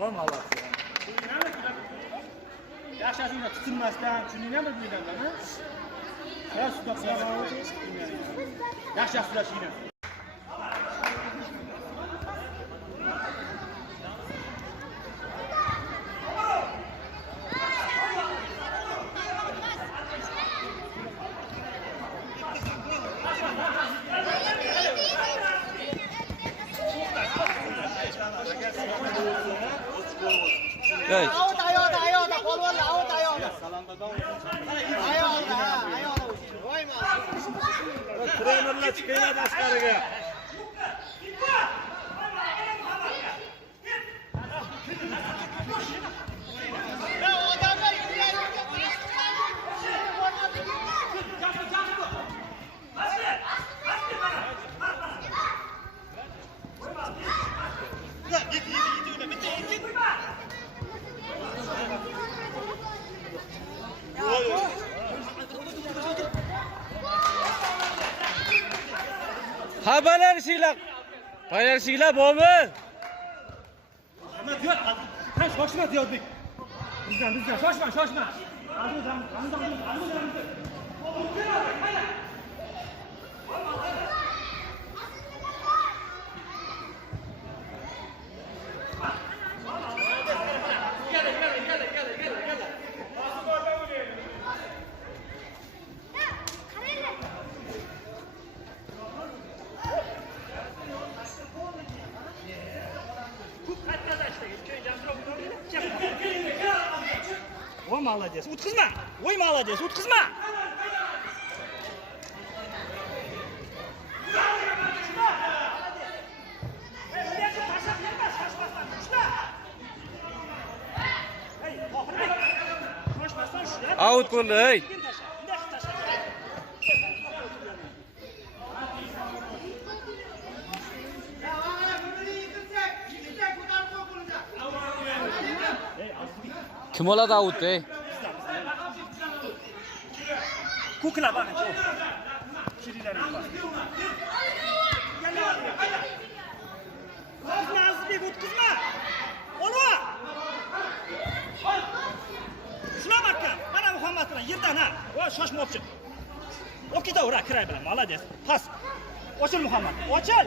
O молодцы. Yaxshasini tutilmasdan, tushuningmi bilganlarni? Biraz sudaqlarni yaxshi yaxshilashingni. Gel. Ayolda, polvon ayolda. Ayolda. Voy ma'lum. Trenerlar chiqinglar tashqariga. Haberlersizler. Paylaşsizler baba. Ama diyor, sen şaşma diyor bek. Bizden şaşma. Ой, молодец. Уткызма. Ой, молодец. Уткызма. Out bo'ldi, ey. Kim oladi out, ey? Kukla bak. Şiriler yapar. Kızma Azizbek, utkızma. Olma. Şuna bakın. Bana Muhammed'ına yerden ha. O şaşma opçun. O kita ura kiray bilen. Malades. Pas. Açıl Muhammed. Açıl.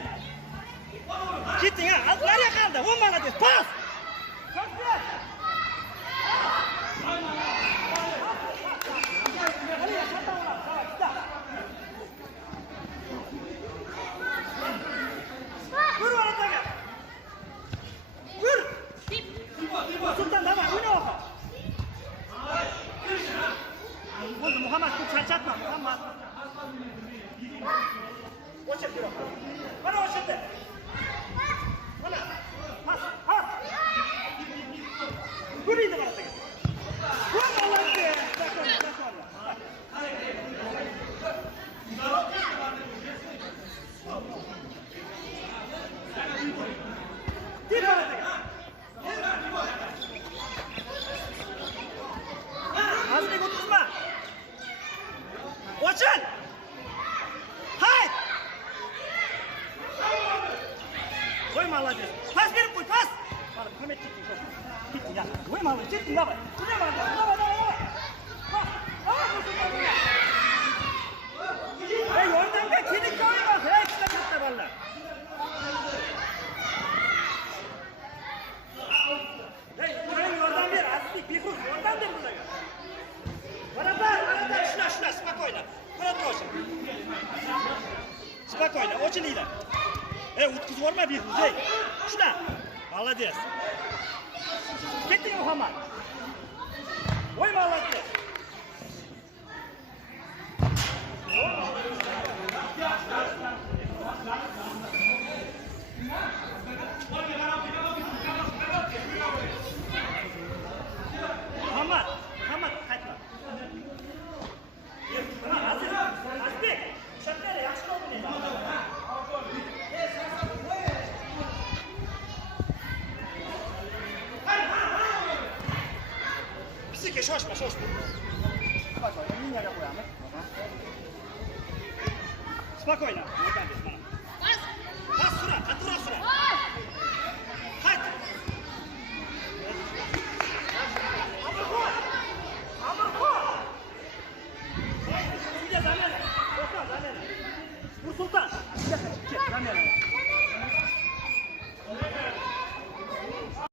Gittin ha. Az nereye kaldı? O malades. Pas. Pas ver. Vur oraya. Vur. Sultan tamam. Oyna oku. Oldu Muhammed çok çarçatma. Muhammed. Oçur bir oku. Bana oçur de. Bana. Pas. Vur iyiydi bana. Vur Allah'ım be. Dir bana. Azmi oturma. Açın. Hayır. Koyma Allah'ım. Pas verip koy, pas. Bana Mehmet gitti. Gitti ya. Koyma Allah'ım. Gitti ya. Buraya bak. Hey, oradan da kedik koyma. Hey, işte gitti valla. Hey, burayı oradan ver. Azmi bir kuz. Oradan ver buraya. Barabar, şuna, спокойно. Kura prosim. Спокойно, очень iyi. Utkuz varma bir kuz, ey. Şuna. Молодец. Gittin Muhammed. Oy молодец. Muhammed, kaçma. Azbek, şapkayla yaxshi oldu ne? Pisike, şoşma. Spokojno, linyaga qo'yamiz. Spokojno, Pas sura, qattiqroq sura. Qayt. sulton